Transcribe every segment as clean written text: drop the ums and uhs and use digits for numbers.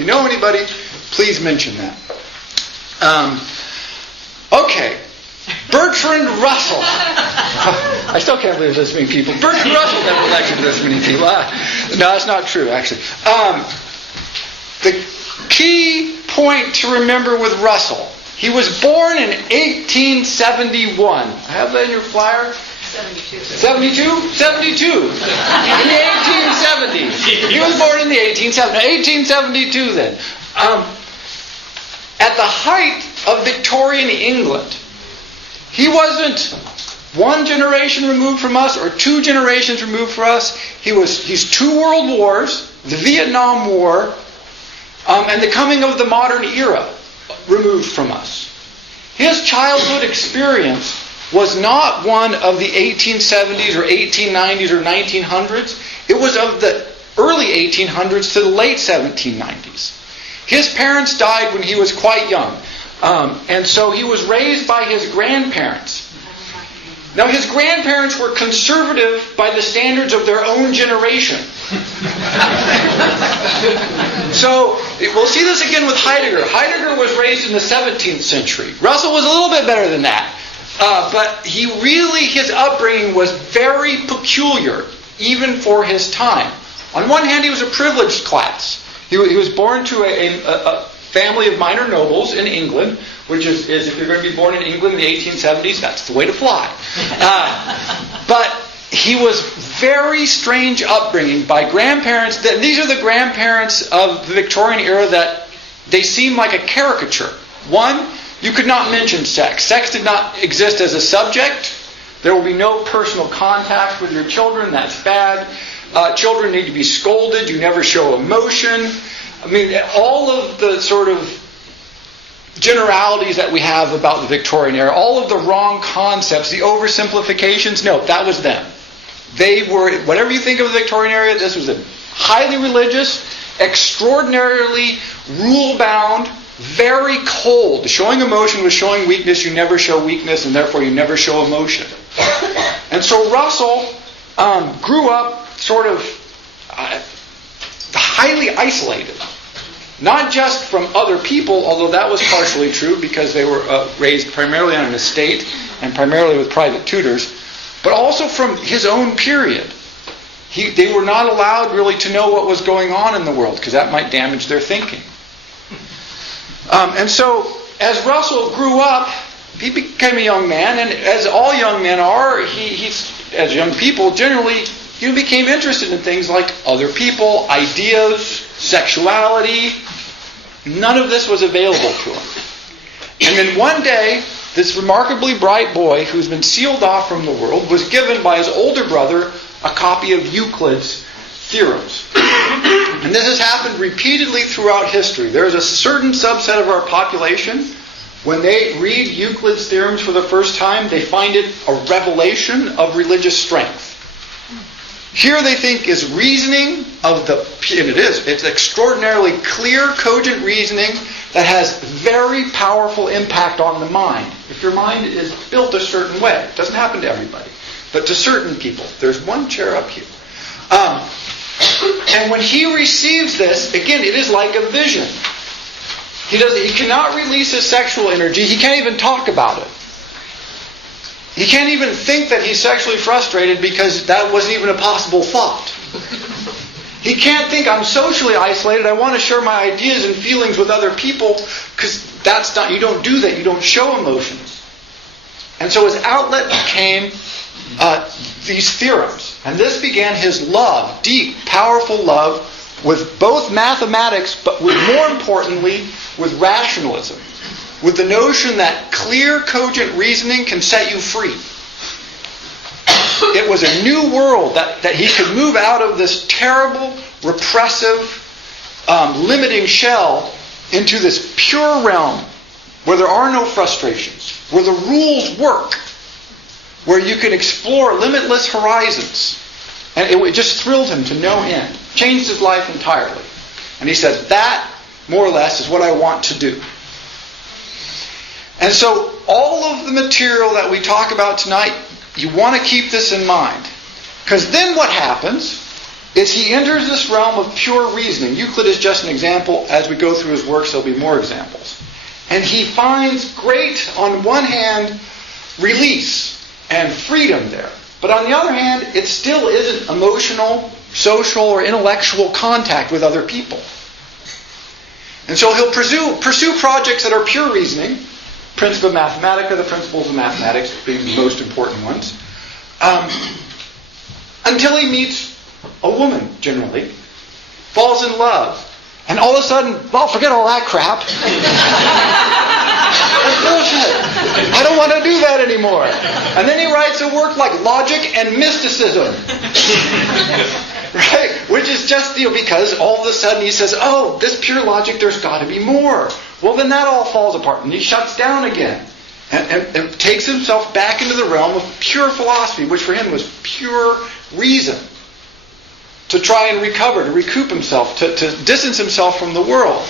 you know anybody, please mention that. Okay. Bertrand Russell. I still can't believe this many people. Bertrand Russell never lectured this many people. No, that's not true, actually. The key point to remember with Russell, he was born in 1871. I have that in your flyer. 72? 72. In the 1870s. He was born in the 1872 then. At the height of Victorian England, he wasn't one generation removed from us or two generations removed from us. He's 2 world wars, the Vietnam War, and the coming of the modern era removed from us. His childhood experience was not one of the 1870s or 1890s or 1900s. It was of the early 1800s to the late 1790s. His parents died when he was quite young. And so he was raised by his grandparents. Now his grandparents were conservative by the standards of their own generation. So we'll see this again with Heidegger. Heidegger was raised in the 17th century. Russell was a little bit better than that. But his upbringing was very peculiar, even for his time. On one hand, he was a privileged class. He was born to a family of minor nobles in England, which is if you're going to be born in England in the 1870s, that's the way to fly. But he was very strange upbringing by grandparents. These are the grandparents of the Victorian era that they seem like a caricature. One, you could not mention sex. Sex did not exist as a subject. There will be no personal contact with your children. That's bad. Children need to be scolded. You never show emotion. I mean, all of the sort of generalities that we have about the Victorian era, all of the wrong concepts, the oversimplifications, no, that was them. They were, whatever you think of the Victorian era, this was a highly religious, extraordinarily rule-bound, very cold. Showing emotion was showing weakness. You never show weakness, and therefore you never show emotion. And so Russell grew up sort of highly isolated. Not just from other people, although that was partially true because they were raised primarily on an estate and primarily with private tutors, but also from his own period. They were not allowed really to know what was going on in the world because that might damage their thinking. And so, as Russell grew up, he became a young man, and as all young men are, as young people, generally, he became interested in things like other people, ideas, sexuality. None of this was available to him. And then one day, this remarkably bright boy, who's been sealed off from the world, was given by his older brother a copy of Euclid's theorems. And this has happened repeatedly throughout history. There is a certain subset of our population, when they read Euclid's theorems for the first time, they find it a revelation of religious strength. Here they think is reasoning and it is. It's extraordinarily clear, cogent reasoning that has very powerful impact on the mind. If your mind is built a certain way, it doesn't happen to everybody, but to certain people. There's one chair up here. And when he receives this, again, it is like a vision. He cannot release his sexual energy. He can't even talk about it. He can't even think that he's sexually frustrated because that wasn't even a possible thought. He can't think, I'm socially isolated, I want to share my ideas and feelings with other people, because you don't do that, you don't show emotions. And so his outlet became these theorems. And this began his love, deep, powerful love, with both mathematics, but more importantly, with rationalism. With the notion that clear, cogent reasoning can set you free. It was a new world that he could move out of this terrible, repressive, limiting shell into this pure realm where there are no frustrations, where the rules work, where you can explore limitless horizons. And it just thrilled him to no end. Changed his life entirely. And he said, that, more or less, is what I want to do. And so all of the material that we talk about tonight, you want to keep this in mind. Because then what happens is he enters this realm of pure reasoning. Euclid is just an example. As we go through his works, there'll be more examples. And he finds great, on one hand, release and freedom there. But on the other hand, it still isn't emotional, social, or intellectual contact with other people. And so he'll pursue projects that are pure reasoning, Principia Mathematica, the principles of mathematics being the most important ones, until he meets a woman, generally, falls in love, and all of a sudden, well, forget all that crap. That's bullshit. I don't want to do that anymore. And then he writes a work like Logic and Mysticism. Right? Which is just, because all of a sudden he says, oh, this pure logic, there's got to be more. Well, then that all falls apart, and he shuts down again. And takes himself back into the realm of pure philosophy, which for him was pure reason. To try and recover, to recoup himself, to distance himself from the world.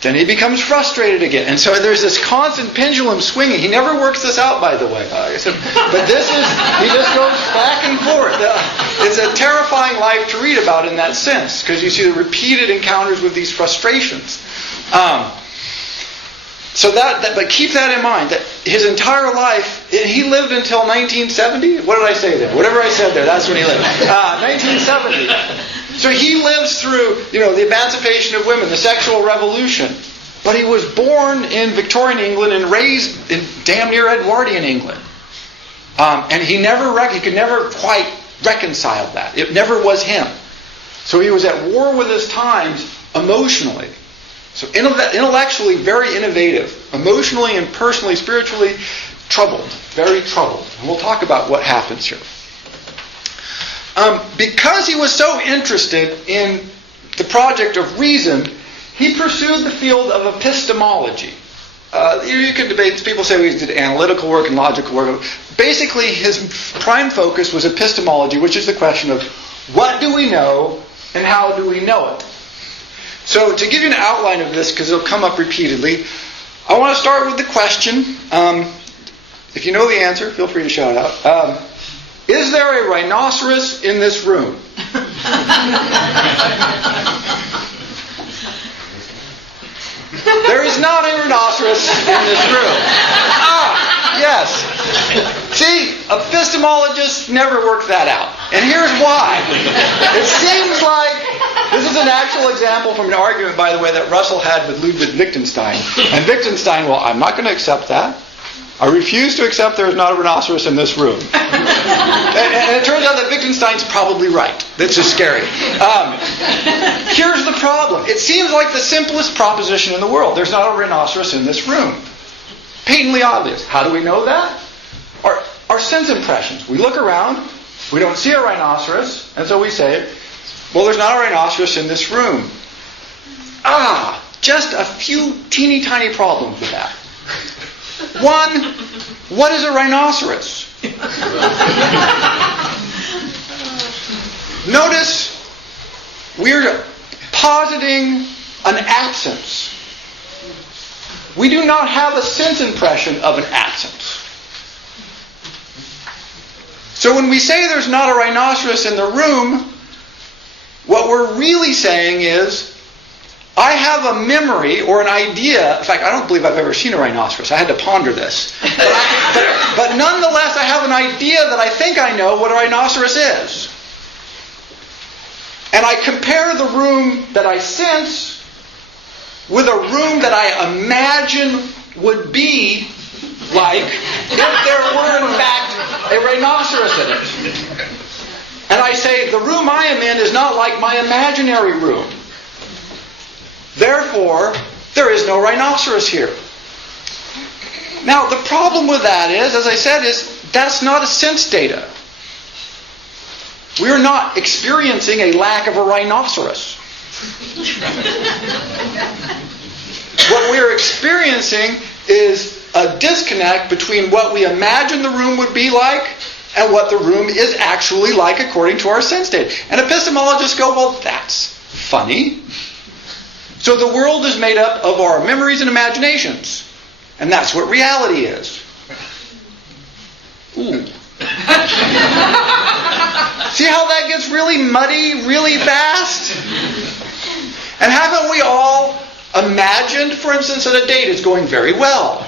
Then he becomes frustrated again. And so there's this constant pendulum swinging. He never works this out, by the way. But he just goes back and forth. It's a terrifying life to read about in that sense, because you see the repeated encounters with these frustrations. But keep that in mind, that his entire life, he lived until 1970? What did I say there? Whatever I said there, that's when he lived. 1970. So he lives through, the emancipation of women, the sexual revolution. But he was born in Victorian England and raised in damn near Edwardian England. And he could never quite reconcile that. It never was him. So he was at war with his times emotionally. So intellectually very innovative. Emotionally and personally, spiritually troubled. Very troubled. And we'll talk about what happens here. Because he was so interested in the project of reason, he pursued the field of epistemology. You can debate, people say he did analytical work and logical work. Basically, his prime focus was epistemology, which is the question of what do we know and how do we know it? So to give you an outline of this, because it'll come up repeatedly, I want to start with the question. If you know the answer, feel free to shout it out. Is there a rhinoceros in this room? There is not a rhinoceros in this room. Yes. See, epistemologists never work that out. And here's why. It seems like, this is an actual example from an argument, by the way, that Russell had with Ludwig Wittgenstein. And Wittgenstein, well, I'm not going to accept that. I refuse to accept there is not a rhinoceros in this room. And it turns out that Wittgenstein's probably right. This is scary. Here's the problem. It seems like the simplest proposition in the world. There's not a rhinoceros in this room. Patently obvious. How do we know that? Our sense impressions. We look around, we don't see a rhinoceros, and so we say, well, there's not a rhinoceros in this room. Just a few teeny tiny problems with that. One, what is a rhinoceros? Notice we're positing an absence. We do not have a sense impression of an absence. So when we say there's not a rhinoceros in the room, what we're really saying is, I have a memory or an idea. In fact, I don't believe I've ever seen a rhinoceros. I had to ponder this. But nonetheless, I have an idea that I think I know what a rhinoceros is. And I compare the room that I sense with a room that I imagine would be like if there were in fact a rhinoceros in it. And I say, the room I am in is not like my imaginary room. Therefore, there is no rhinoceros here. Now, the problem with that is, as I said, that's not a sense data. We're not experiencing a lack of a rhinoceros. What we're experiencing is a disconnect between what we imagine the room would be like and what the room is actually like according to our sense data. And epistemologists go, well, that's funny. So the world is made up of our memories and imaginations. And that's what reality is. Ooh. See how that gets really muddy really fast? And haven't we all imagined, for instance, that a date is going very well,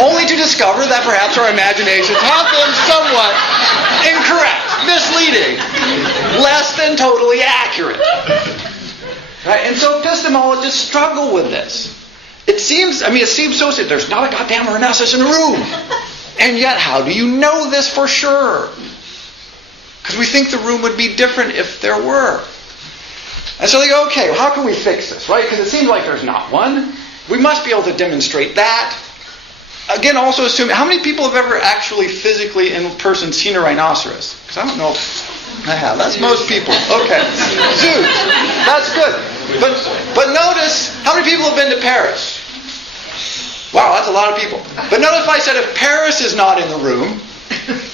only to discover that perhaps our imaginations have been somewhat incorrect, misleading, less than totally accurate. Right? And so epistemologists struggle with this. It seems so simple. There's not a goddamn rhinoceros in the room. And yet, how do you know this for sure? Because we think the room would be different if there were. And so they go, okay, well, how can we fix this, right? Because it seems like there's not one. We must be able to demonstrate that. Again, also assume, how many people have ever actually physically in person seen a rhinoceros? Because I don't know if I have. That's most people. Okay. Zoos. That's good. But notice, how many people have been to Paris? Wow, that's a lot of people. But notice if I said if Paris is not in the room,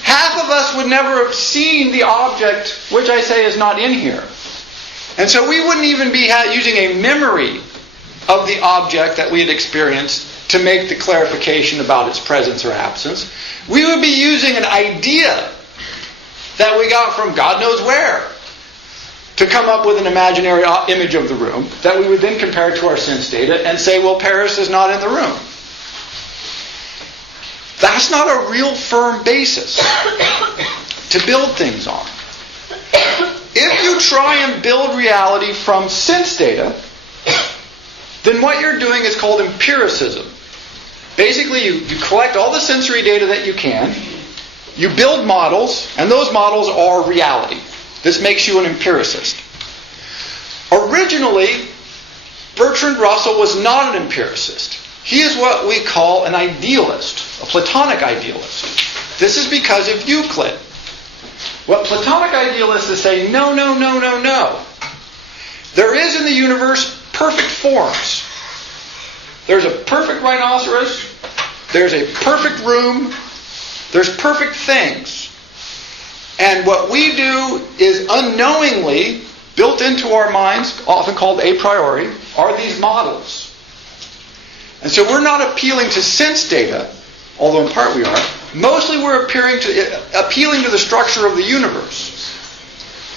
half of us would never have seen the object which I say is not in here. And so we wouldn't even be using a memory of the object that we had experienced to make the clarification about its presence or absence. We would be using an idea that we got from God knows where to come up with an imaginary image of the room that we would then compare to our sense data and say, well, Paris is not in the room. That's not a real firm basis to build things on. If you try and build reality from sense data, then what you're doing is called empiricism. Basically, you collect all the sensory data that you can, you build models, and those models are reality. This makes you an empiricist. Originally, Bertrand Russell was not an empiricist. He is what we call an idealist, a Platonic idealist. This is because of Euclid. What Platonic idealists is saying, no. There is in the universe perfect forms. There's a perfect rhinoceros. There's a perfect room. There's perfect things. And what we do is unknowingly, built into our minds, often called a priori, are these models. And so we're not appealing to sense data, although in part we are. Mostly we're appealing to the structure of the universe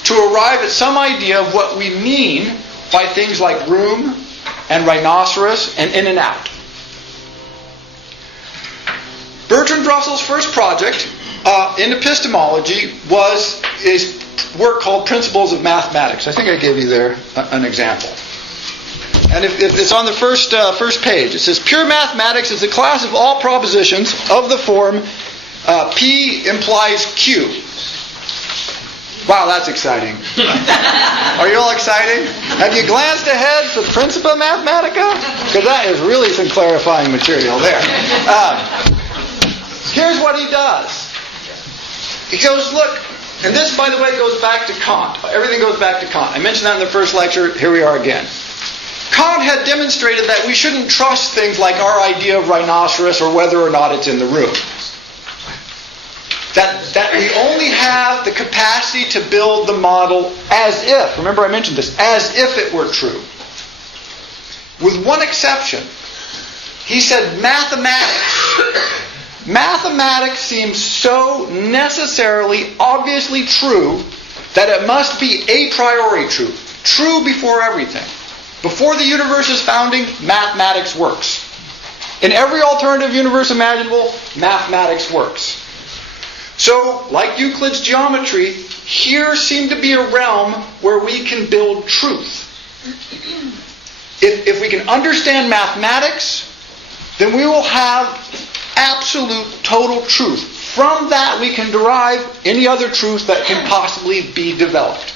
to arrive at some idea of what we mean by things like room and rhinoceros and in and out. Bertrand Russell's first project in epistemology was his work called Principles of Mathematics. I think I gave you there an example. And if it's on the first page, it says, pure mathematics is a class of all propositions of the form P implies Q. Wow, that's exciting. Are you all excited? Have you glanced ahead to Principia Mathematica? Because that is really some clarifying material there. Here's what he does. He goes, look, and this, by the way, goes back to Kant. Everything goes back to Kant. I mentioned that in the first lecture. Here we are again. Kant had demonstrated that we shouldn't trust things like our idea of rhinoceros or whether or not it's in the room. That we only have the capacity to build the model as if, remember I mentioned this, as if it were true. With one exception. He said mathematics seems so necessarily, obviously true that it must be a priori true. True before everything. Before the universe's founding, mathematics works. In every alternative universe imaginable, mathematics works. So, like Euclid's geometry, here seemed to be a realm where we can build truth. If we can understand mathematics, then we will have absolute, total truth. From that we can derive any other truth that can possibly be developed.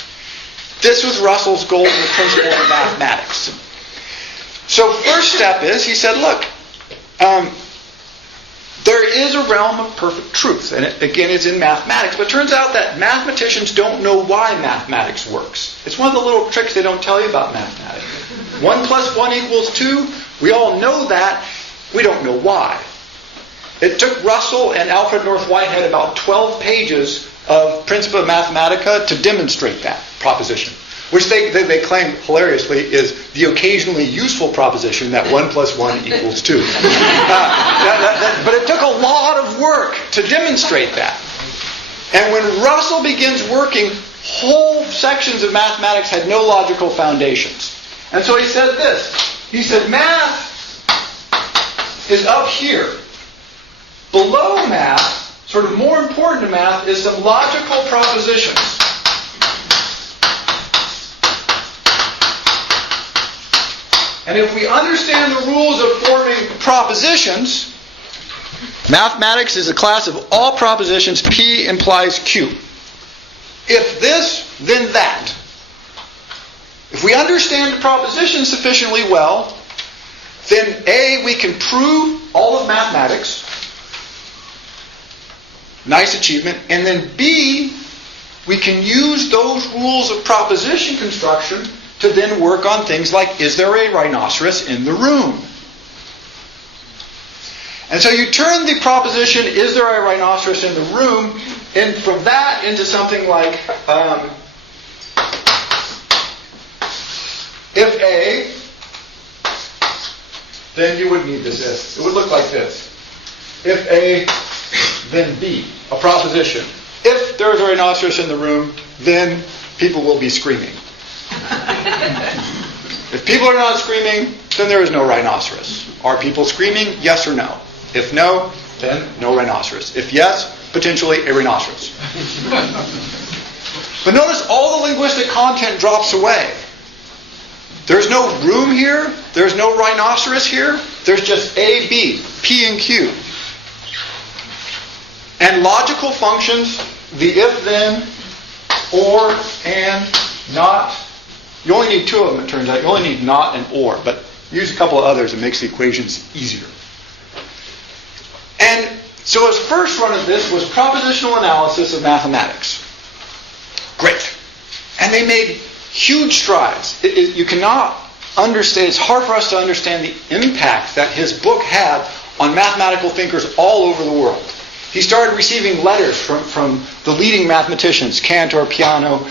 This was Russell's goal in the Principles of Mathematics. So first step is, he said, look, there is a realm of perfect truth. And again, it's in mathematics. But it turns out that mathematicians don't know why mathematics works. It's one of the little tricks they don't tell you about mathematics. 1 + 1 = 2. We all know that. We don't know why. It took Russell and Alfred North Whitehead about 12 pages of Principia Mathematica to demonstrate that proposition, which they claim hilariously is the occasionally useful proposition that 1 + 1 = 2. But it took a lot of work to demonstrate that. And when Russell begins working whole sections of mathematics had no logical foundations. And so he said this. He said, math is up here. Below math, sort of more important to math, is some logical propositions. And if we understand the rules of forming propositions, mathematics is a class of all propositions. P implies Q. If this, then that. If we understand the proposition sufficiently well, then A, we can prove all of mathematics. Nice achievement. And then B, we can use those rules of proposition construction to then work on things like, is there a rhinoceros in the room? And so you turn the proposition, is there a rhinoceros in the room, and from that into something like, if A, then you would need this if. It would look like this. If A, then B, a proposition. If there is a rhinoceros in the room, then people will be screaming. If people are not screaming, then there is no rhinoceros. Are people screaming? Yes or no? If no, then no rhinoceros. If yes, potentially a rhinoceros. But notice all the linguistic content drops away. There's no room here. There's no rhinoceros here. There's just A, B, P, and Q. And logical functions, the if, then, or, and, not. You only need two of them, it turns out. You only need not and or. But use a couple of others. It makes the equations easier. And so his first run of this was propositional analysis of mathematics. Great. And they made huge strides. You cannot understand, it's hard for us to understand the impact that his book had on mathematical thinkers all over the world. He started receiving letters from the leading mathematicians, Cantor, Peano.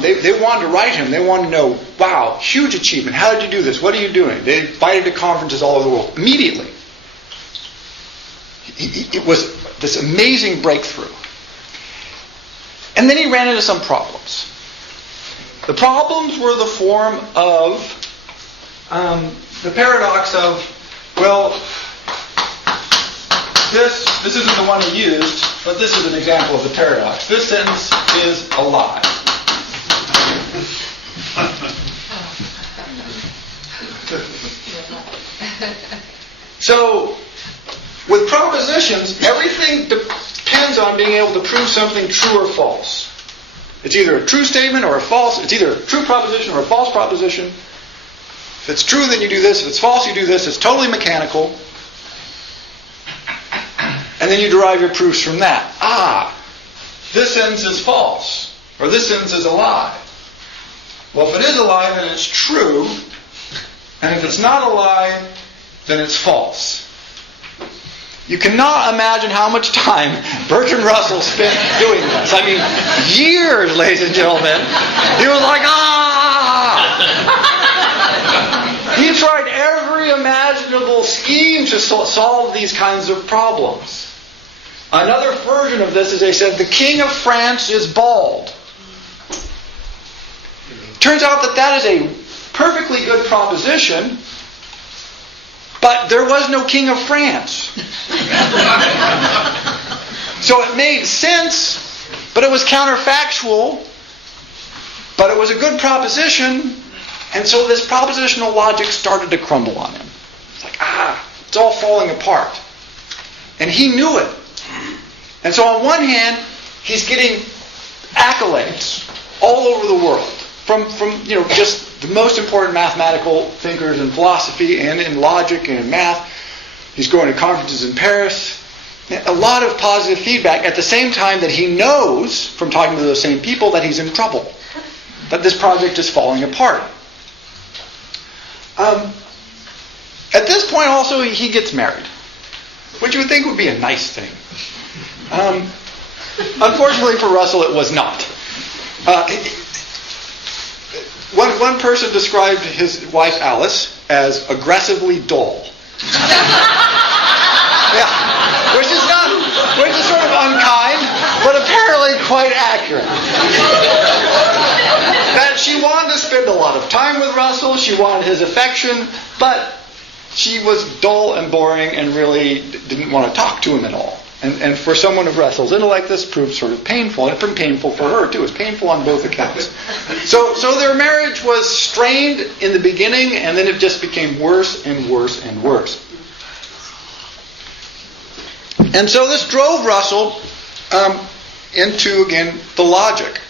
They wanted to write him. They wanted to know, wow, huge achievement. How did you do this? What are you doing? They invited to conferences all over the world. Immediately. It was this amazing breakthrough. And then he ran into some problems. The problems were the form of the paradox of, well, this isn't the one he used, but this is an example of the paradox. This sentence is a lie. So, with propositions, everything depends on being able to prove something true or false. It's either a true statement or a false. It's either a true proposition or a false proposition. If it's true, then you do this. If it's false, you do this. It's totally mechanical. And then you derive your proofs from that. This sentence is false. Or this sentence is a lie. Well, if it is a lie, then it's true. And if it's not a lie, then it's false. You cannot imagine how much time Bertrand Russell spent doing this. I mean, years, ladies and gentlemen. He was like, He tried every imaginable scheme to solve these kinds of problems. Another version of this is they said, the King of France is bald. Turns out that is a perfectly good proposition, but there was no King of France. So it made sense, but it was counterfactual, but it was a good proposition, and so this propositional logic started to crumble on him. It's like, it's all falling apart. And he knew it. And so on one hand, he's getting accolades all over the world from just the most important mathematical thinkers in philosophy and in logic and in math. He's going to conferences in Paris. A lot of positive feedback at the same time that he knows from talking to those same people that he's in trouble. That this project is falling apart. At this point also he gets married, which you would think would be a nice thing. Unfortunately for Russell it was not. One person described his wife Alice as aggressively dull. Yeah, which is sort of unkind, but apparently quite accurate. That she wanted to spend a lot of time with Russell, she wanted his affection, but she was dull and boring and really didn't want to talk to him at all. And for someone of Russell's intellect, this proved sort of painful, and painful for her too. It was painful on both accounts. So their marriage was strained in the beginning, and then it just became worse and worse and worse. And so this drove Russell into, again, the logic,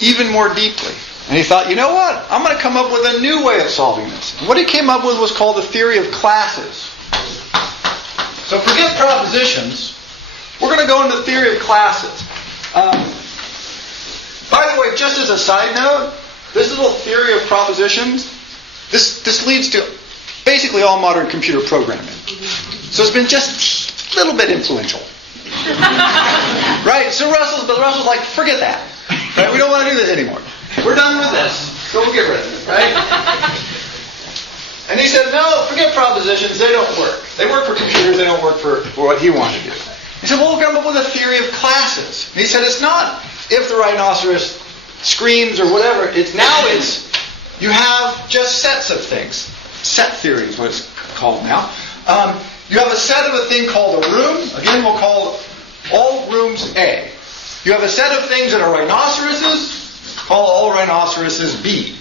even more deeply. And he thought, you know what? I'm going to come up with a new way of solving this. And what he came up with was called the theory of classes. So forget propositions. We're going to go into the theory of classes. By the way, just as a side note, this little theory of propositions, this leads to basically all modern computer programming. So it's been just a little bit influential. Right? So Russell's like, forget that. Right? We don't want to do this anymore. We're done with this. So we'll get rid of it. Right? And he said, no, forget propositions. They don't work. They work for computers. They don't work for what he wanted to do. He said, well, we'll come up with a theory of classes. And he said, it's not if the rhinoceros screams or whatever. It's you have just sets of things. Set theory is what it's called now. You have a set of a thing called a room. Again, we'll call all rooms A. You have a set of things that are rhinoceroses. Call all rhinoceroses B.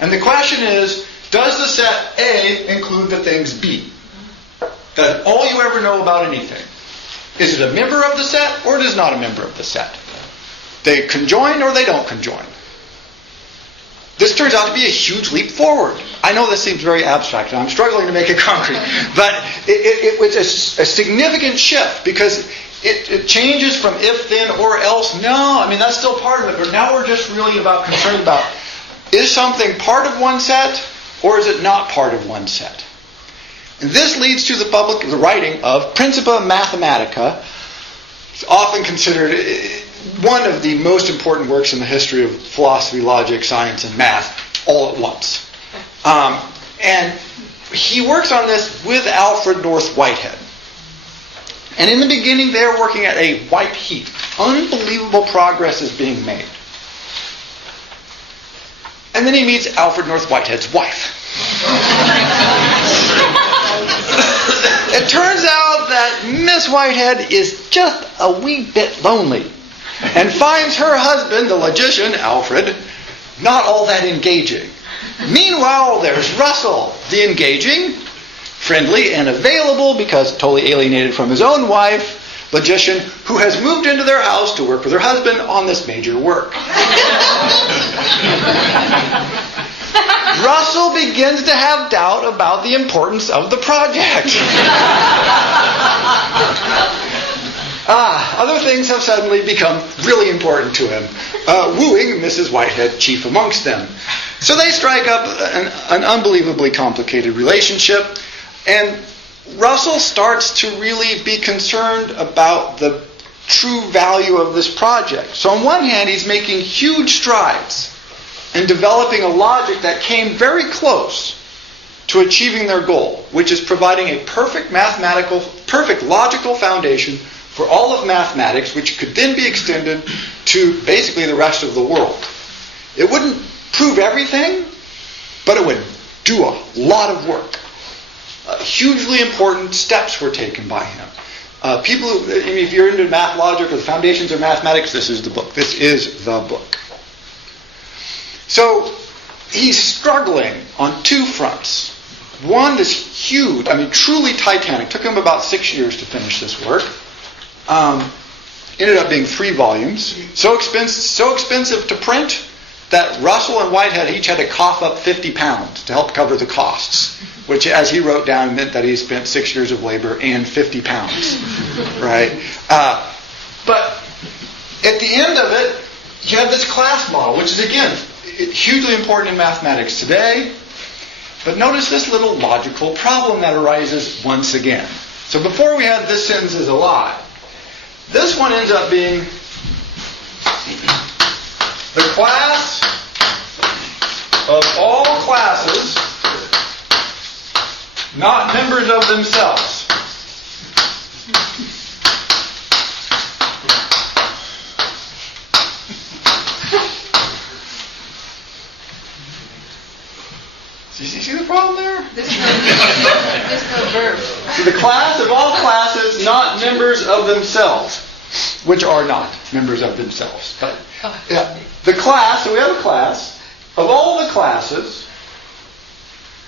And the question is, does the set A include the things B? That's all you ever know about anything. Is it a member of the set or it is not a member of the set? They conjoin or they don't conjoin. This turns out to be a huge leap forward. I know this seems very abstract, and I'm struggling to make it concrete. But it was a significant shift, because it changes from if, then, or else. No, I mean, that's still part of it. But now we're just really concerned about, is something part of one set, or is it not part of one set? And this leads to the writing of Principia Mathematica. It's often considered one of the most important works in the history of philosophy, logic, science, and math all at once. And he works on this with Alfred North Whitehead. And in the beginning, they're working at a white heat. Unbelievable progress is being made. And then he meets Alfred North Whitehead's wife. It turns out that Miss Whitehead is just a wee bit lonely, and finds her husband, the logician, Alfred, not all that engaging. Meanwhile, there's Russell, the engaging, friendly, and available, because totally alienated from his own wife, logician, who has moved into their house to work with her husband on this major work. Russell begins to have doubt about the importance of the project. Other things have suddenly become really important to him. Wooing Mrs. Whitehead chief amongst them. So they strike up an unbelievably complicated relationship, and Russell starts to really be concerned about the true value of this project. So on one hand, he's making huge strides in developing a logic that came very close to achieving their goal, which is providing a perfect logical foundation for all of mathematics, which could then be extended to basically the rest of the world. It wouldn't prove everything, but it would do a lot of work. Hugely important steps were taken by him. People who, if you're into math logic or the foundations of mathematics, this is the book. This is the book. So he's struggling on two fronts. One, this huge, truly titanic. Took him about 6 years to finish this work. Ended up being 3 volumes. So expensive to print that Russell and Whitehead each had to cough up £50 to help cover the costs, which, as he wrote down, meant that he spent 6 years of labor and £50. Right? But at the end of it, you have this class model, which is, again, hugely important in mathematics today. But notice this little logical problem that arises once again. So before we had this sentence is a lie. This one ends up being the class of all classes not members of themselves. you see the problem there? There's no verb. So the class of all classes, not members of themselves, which are not members of themselves. But yeah, the class, so we have a class of all the classes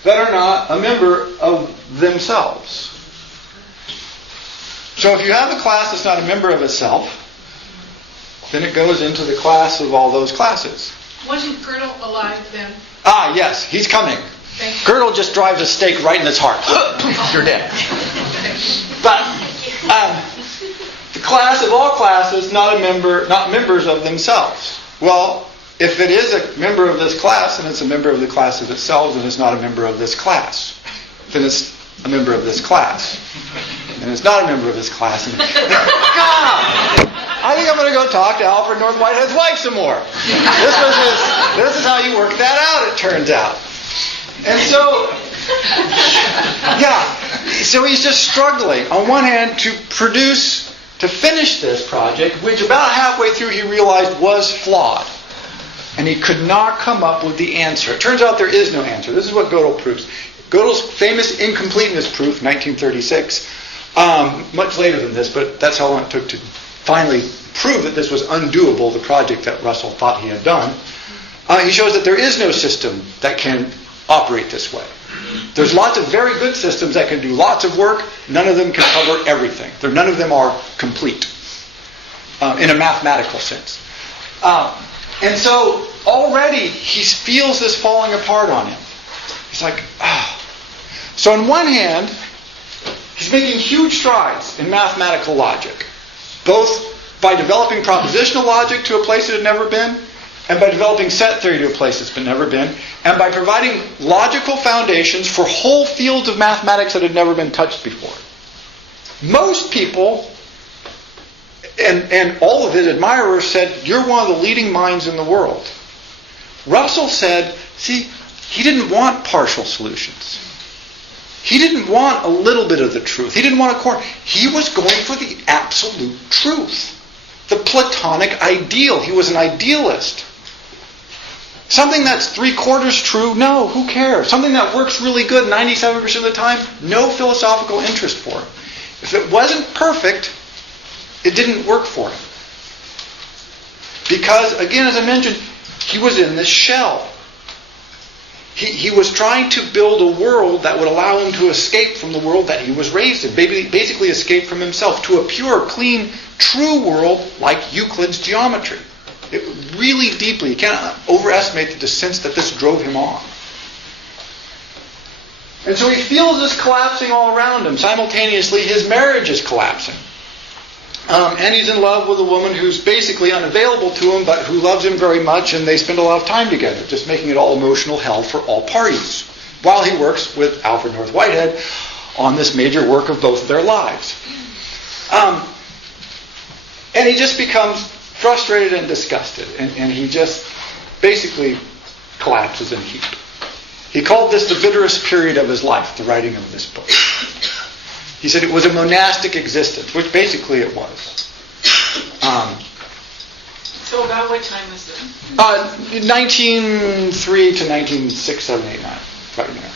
that are not a member of themselves. So if you have a class that's not a member of itself, then it goes into the class of all those classes. Wasn't Girdle alive then? Ah, yes, he's coming. Girdle just drives a stake right in its heart. You're dead. But the class of all classes, not members of themselves. Well, if it is a member of this class, and it's a member of the class of itself, then it's not a member of this class. Then it's a member of this class. And it's not a member of this class. God! I think I'm going to go talk to Alfred North Whitehead's wife some more. This is how you work that out, it turns out. And so, so he's just struggling, on one hand, to finish this project, which about halfway through he realized was flawed. And he could not come up with the answer. It turns out there is no answer. This is what Gödel proves. Gödel's famous incompleteness proof, 1936, much later than this, but that's how long it took to finally prove that this was undoable, the project that Russell thought he had done. He shows that there is no system that can operate this way. There's lots of very good systems that can do lots of work. None of them can cover everything. None of them are complete in a mathematical sense. And so already he feels this falling apart on him. He's like, So on one hand, he's making huge strides in mathematical logic, both by developing propositional logic to a place it had never been, and by developing set theory to a place it's never been, and by providing logical foundations for whole fields of mathematics that had never been touched before. Most people, and all of his admirers, said, you're one of the leading minds in the world. Russell said, see, he didn't want partial solutions. He didn't want a little bit of the truth. He didn't want a corner. He was going for the absolute truth. The Platonic ideal. He was an idealist. Something that's 3/4 true, no, who cares? Something that works really good 97% of the time, no philosophical interest for him. If it wasn't perfect, it didn't work for him. Because, again, as I mentioned, he was in this shell. He was trying to build a world that would allow him to escape from the world that he was raised in. Basically escape from himself to a pure, clean, true world like Euclid's geometry. It really deeply, you can't overestimate the sense that this drove him on. And so he feels this collapsing all around him. Simultaneously, his marriage is collapsing. And he's in love with a woman who's basically unavailable to him, but who loves him very much, and they spend a lot of time together, just making it all emotional hell for all parties, while he works with Alfred North Whitehead on this major work of both of their lives. And he just becomes frustrated and disgusted, and he just basically collapses in a heap. He called this the bitterest period of his life, the writing of this book. He said it was a monastic existence, which basically it was. So about what time was this? 1903 to 1906, 7, 8, 9. Right in there.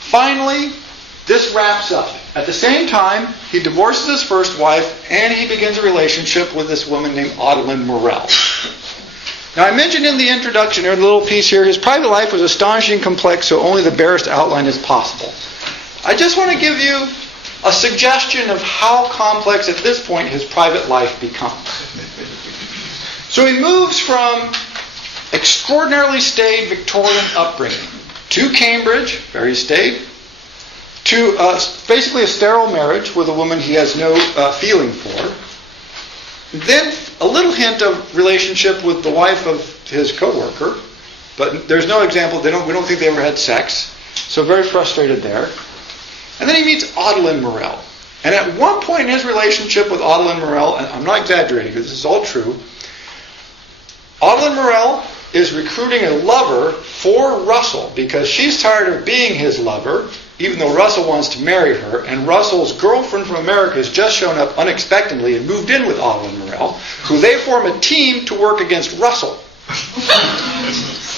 Finally, this wraps up. At the same time, he divorces his first wife, and he begins a relationship with this woman named Adeline Morel. Now, I mentioned in the introduction, or the little piece here, his private life was astonishingly complex, so only the barest outline is possible. I just want to give you a suggestion of how complex at this point his private life becomes. So he moves from extraordinarily staid Victorian upbringing to Cambridge, very staid, to basically a sterile marriage with a woman he has no feeling for. Then a little hint of relationship with the wife of his co-worker, but there's no example. We don't think they ever had sex, so very frustrated there. And then he meets Adeline Morel. And at one point in his relationship with Adeline Morel, and I'm not exaggerating because this is all true, Adeline Morel is recruiting a lover for Russell because she's tired of being his lover, even though Russell wants to marry her, and Russell's girlfriend from America has just shown up unexpectedly and moved in with Adeline Morel, who they form a team to work against Russell.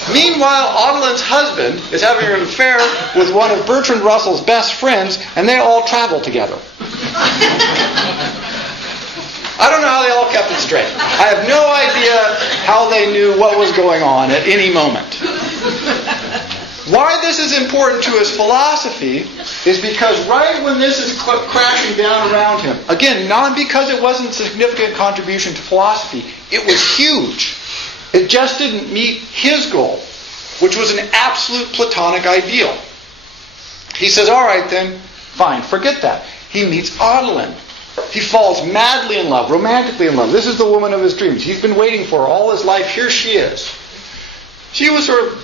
Meanwhile, Audelin's husband is having an affair with one of Bertrand Russell's best friends, and they all travel together. I don't know how they all kept it straight. I have no idea how they knew what was going on at any moment. Why this is important to his philosophy is because right when this is crashing down around him, again, not because it wasn't a significant contribution to philosophy, it was huge. It just didn't meet his goal, which was an absolute Platonic ideal. He says, all right then, fine, forget that. He meets Audelin. He falls madly in love, romantically in love. This is the woman of his dreams. He's been waiting for her all his life. Here she is. She was sort of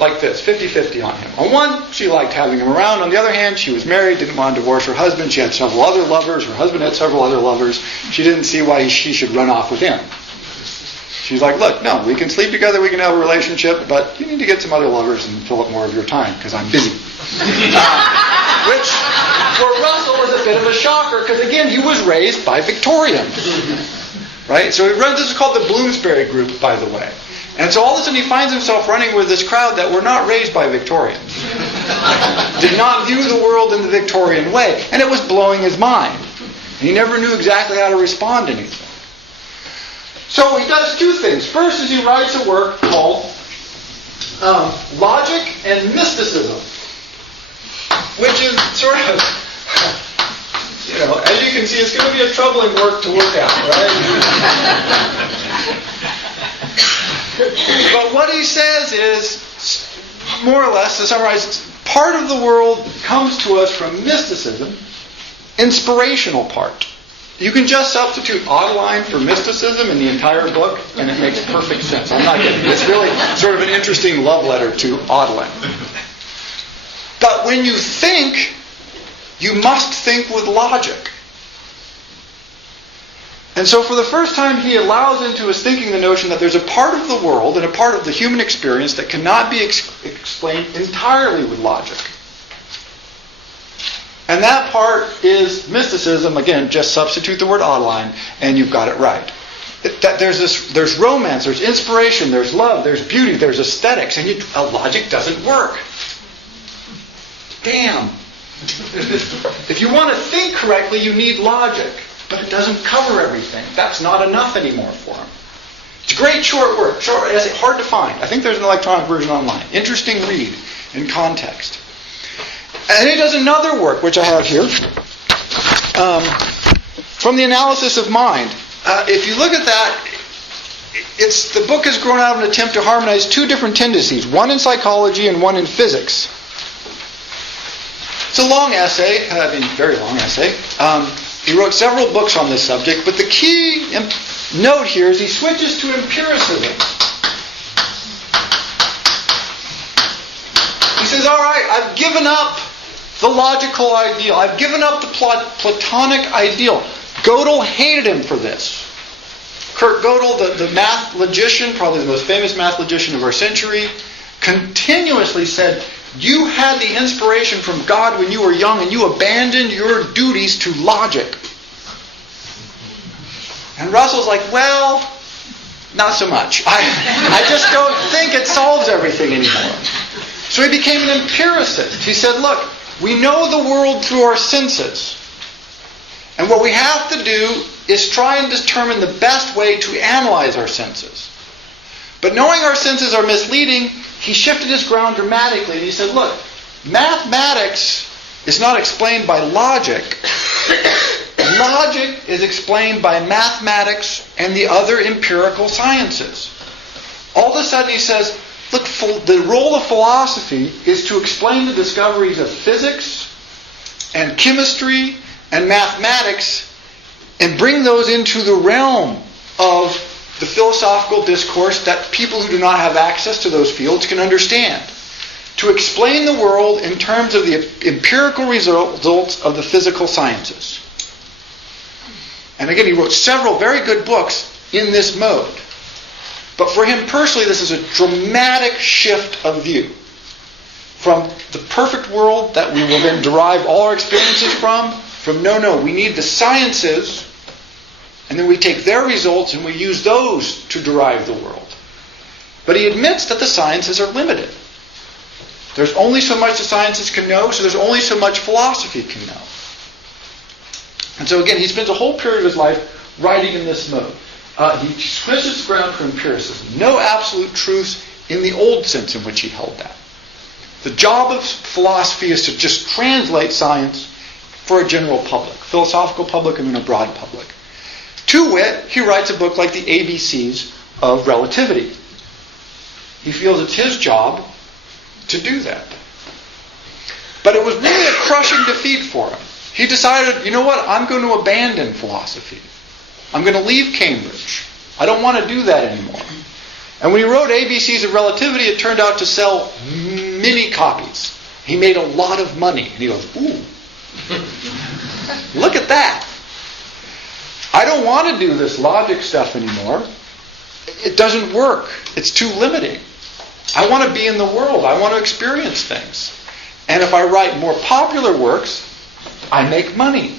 like this, 50-50 on him. On one, she liked having him around. On the other hand, she was married, didn't want to divorce her husband. She had several other lovers. Her husband had several other lovers. She didn't see why she should run off with him. She's like, look, no, we can sleep together, we can have a relationship, but you need to get some other lovers and fill up more of your time, because I'm busy. Which, for Russell, was a bit of a shocker, because again, he was raised by Victorians. Right? So this is called the Bloomsbury Group, by the way. And so all of a sudden he finds himself running with this crowd that were not raised by Victorians. Did not view the world in the Victorian way. And it was blowing his mind. And he never knew exactly how to respond to anything. So he does two things. First is he writes a work called Logic and Mysticism, which is sort of, as you can see, it's going to be a troubling work to look at, right? But what he says is, more or less, to summarize, part of the world comes to us from mysticism, inspirational part. You can just substitute Audeline for mysticism in the entire book, and it makes perfect sense. I'm not kidding. It's really sort of an interesting love letter to Audeline. But when you think, you must think with logic. And so for the first time, he allows into his thinking the notion that there's a part of the world and a part of the human experience that cannot be explained entirely with logic. And that part is mysticism. Again, just substitute the word Audeline, and you've got it right. There's romance, there's inspiration, there's love, there's beauty, there's aesthetics, and logic doesn't work. Damn. If you want to think correctly, you need logic, but it doesn't cover everything. That's not enough anymore for him. It's a great short work. It's hard to find. I think there's an electronic version online. Interesting read in context. And he does another work, which I have here, from the analysis of mind. If you look at that, the book has grown out of an attempt to harmonize two different tendencies, one in psychology and one in physics. It's a long essay, very long essay. He wrote several books on this subject, but the key note here is he switches to empiricism. He says, all right, I've given up the logical ideal. I've given up the Platonic ideal. Gödel hated him for this. Kurt Gödel, the math logician, probably the most famous math logician of our century, continuously said, you had the inspiration from God when you were young and you abandoned your duties to logic. And Russell's like, well, not so much. I just don't think it solves everything anymore. So he became an empiricist. He said, look, we know the world through our senses. And what we have to do is try and determine the best way to analyze our senses. But knowing our senses are misleading, he shifted his ground dramatically. And he said, look, mathematics is not explained by logic. Logic is explained by mathematics and the other empirical sciences. All of a sudden he says, look, the role of philosophy is to explain the discoveries of physics and chemistry and mathematics and bring those into the realm of the philosophical discourse that people who do not have access to those fields can understand. To explain the world in terms of the empirical results of the physical sciences. And again, he wrote several very good books in this mode. But for him personally, this is a dramatic shift of view. From the perfect world that we will then derive all our experiences from no, we need the sciences, and then we take their results and we use those to derive the world. But he admits that the sciences are limited. There's only so much the sciences can know, so there's only so much philosophy can know. And so again, he spends a whole period of his life writing in this mode. He switches the ground for empiricism. No absolute truths in the old sense in which he held that. The job of philosophy is to just translate science for a general public, philosophical public and a broad public. To wit, he writes a book like the ABCs of Relativity. He feels it's his job to do that. But it was really a crushing defeat for him. He decided, you know what, I'm going to abandon philosophy. I'm going to leave Cambridge. I don't want to do that anymore. And when he wrote ABCs of Relativity, it turned out to sell many copies. He made a lot of money. And he goes, ooh, look at that. I don't want to do this logic stuff anymore. It doesn't work. It's too limiting. I want to be in the world. I want to experience things. And if I write more popular works, I make money.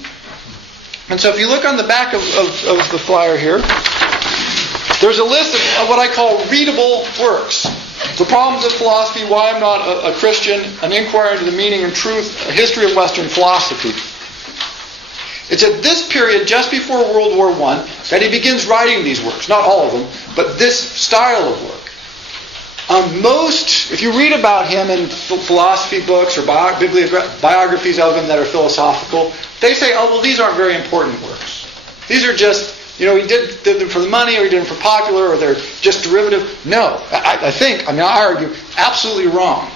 And so if you look on the back of the flyer here, there's a list of what I call readable works. The Problems of Philosophy, Why I'm Not a Christian, An Inquiry into the Meaning and Truth, A History of Western Philosophy. It's at this period, just before World War I, that he begins writing these works. Not all of them, but this style of work. If you read about him in philosophy books or biographies of him that are philosophical, they say, oh, well, these aren't very important works. These are just, he did them for the money, or he did them for popular, or they're just derivative. No, I argue, absolutely wrong.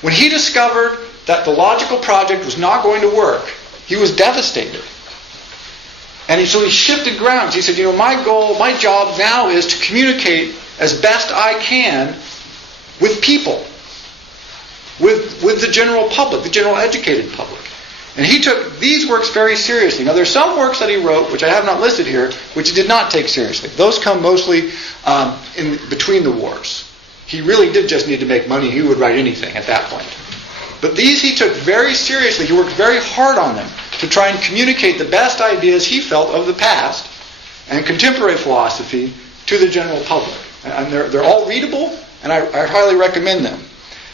When he discovered that the logical project was not going to work, he was devastated. And so he shifted grounds. He said, my goal, my job now is to communicate as best I can with people, with the general public, the general educated public. And he took these works very seriously. Now, there's some works that he wrote, which I have not listed here, which he did not take seriously. Those come mostly in between the wars. He really did just need to make money. He would write anything at that point. But these he took very seriously. He worked very hard on them to try and communicate the best ideas he felt of the past and contemporary philosophy to the general public. And they're all readable, and I highly recommend them.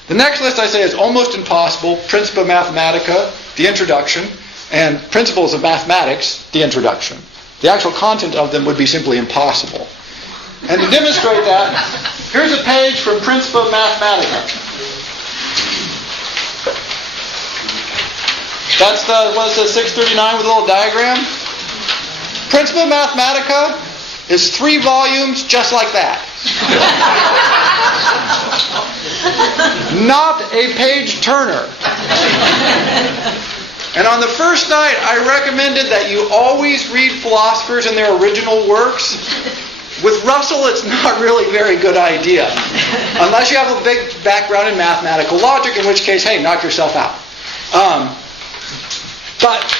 The next list I say is almost impossible. Principia Mathematica, the introduction, and Principles of Mathematics, the introduction. The actual content of them would be simply impossible. And to demonstrate that, here's a page from Principia Mathematica. That's the one that says 639 with a little diagram. Principia Mathematica is 3 volumes just like that. Not a page turner. And on the first night, I recommended that you always read philosophers in their original works. With Russell, it's not really a very good idea. Unless you have a big background in mathematical logic, in which case, hey, knock yourself out. But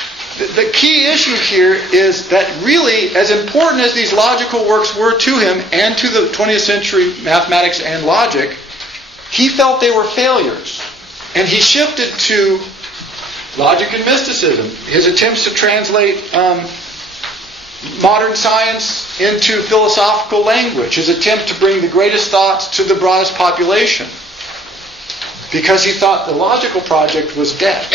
the key issue here is that really, as important as these logical works were to him and to the 20th century mathematics and logic, he felt they were failures. And he shifted to logic and mysticism. His attempts to translate modern science into philosophical language. His attempt to bring the greatest thoughts to the broadest population. Because he thought the logical project was dead.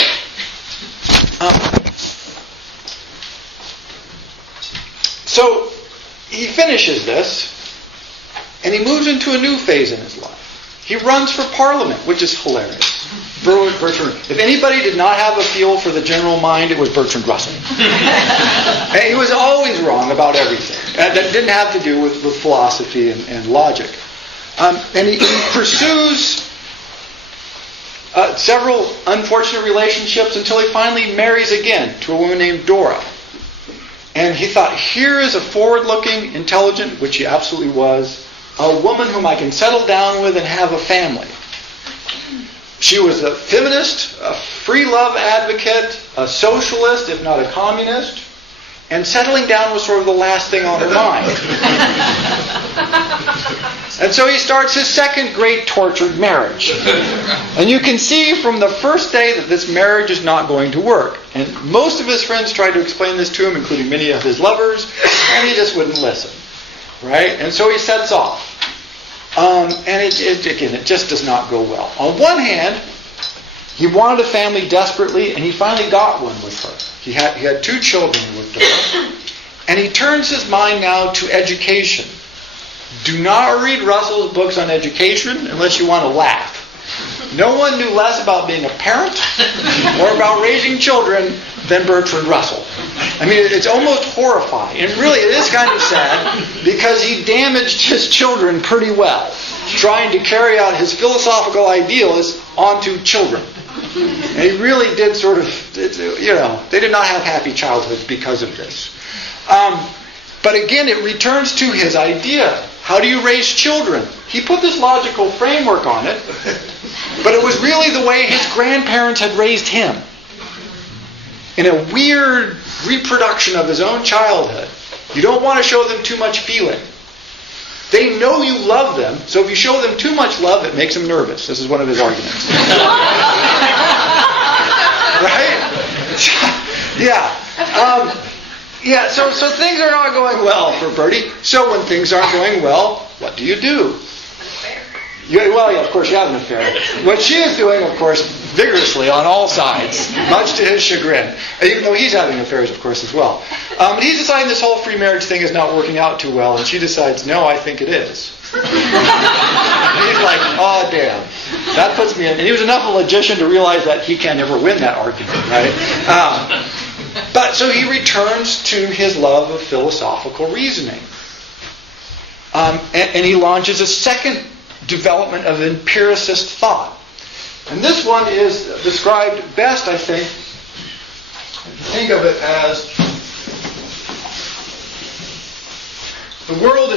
So he finishes this, and he moves into a new phase in his life. He runs for Parliament, which is hilarious. Bertrand. If anybody did not have a feel for the general mind, it was Bertrand Russell. And he was always wrong about everything. That didn't have to do with philosophy and logic. And he pursues several unfortunate relationships until he finally marries again to a woman named Dora. And he thought, here is a forward-looking, intelligent, which he absolutely was, a woman whom I can settle down with and have a family. She was a feminist, a free love advocate, a socialist, if not a communist, and settling down was sort of the last thing on her mind. And so he starts his second great tortured marriage. And you can see from the first day that this marriage is not going to work. And most of his friends tried to explain this to him, including many of his lovers, and he just wouldn't listen. Right? And so he sets off. And it just does not go well. On one hand, he wanted a family desperately, and he finally got one with her. He had 2 children with her. And he turns his mind now to education. Do not read Russell's books on education unless you want to laugh. No one knew less about being a parent or about raising children than Bertrand Russell. I mean, it's almost horrifying. And really, it is kind of sad because he damaged his children pretty well, trying to carry out his philosophical ideals onto children. And he really did sort of, they did not have happy childhoods because of this. But again, it returns to his idea. How do you raise children? He put this logical framework on it, but it was really the way his grandparents had raised him. In a weird reproduction of his own childhood. You don't want to show them too much feeling. They know you love them, so if you show them too much love, it makes them nervous. This is one of his arguments. Right? Yeah. So things are not going well for Bertie. So when things aren't going well, what do? Of course you have an affair. What she is doing, of course, vigorously on all sides, much to his chagrin. Even though he's having affairs, of course, as well. He's deciding this whole free marriage thing is not working out too well, and she decides, no, I think it is. He's like, oh, damn. That puts me in. And he was enough of a logician to realize that he can never win that argument, right? But so he returns to his love of philosophical reasoning. And he launches a second development of empiricist thought. And this one is described best, I think of it as the world